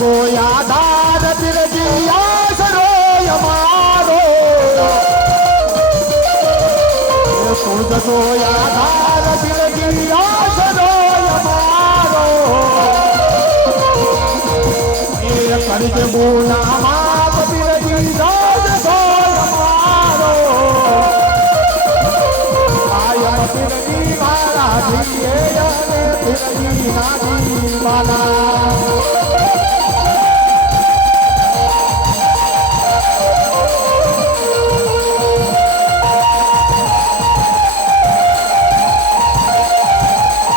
गोया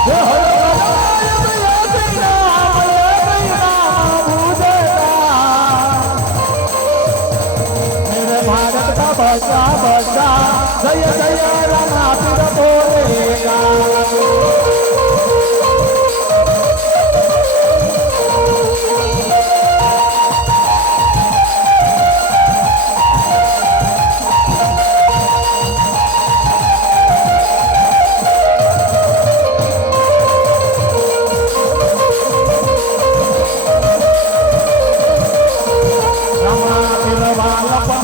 Oh,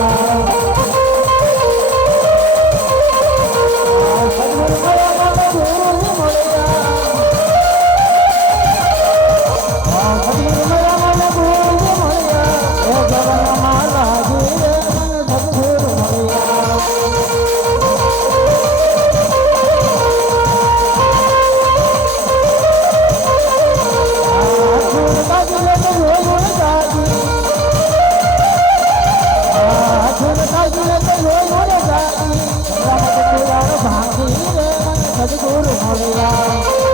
oh all love.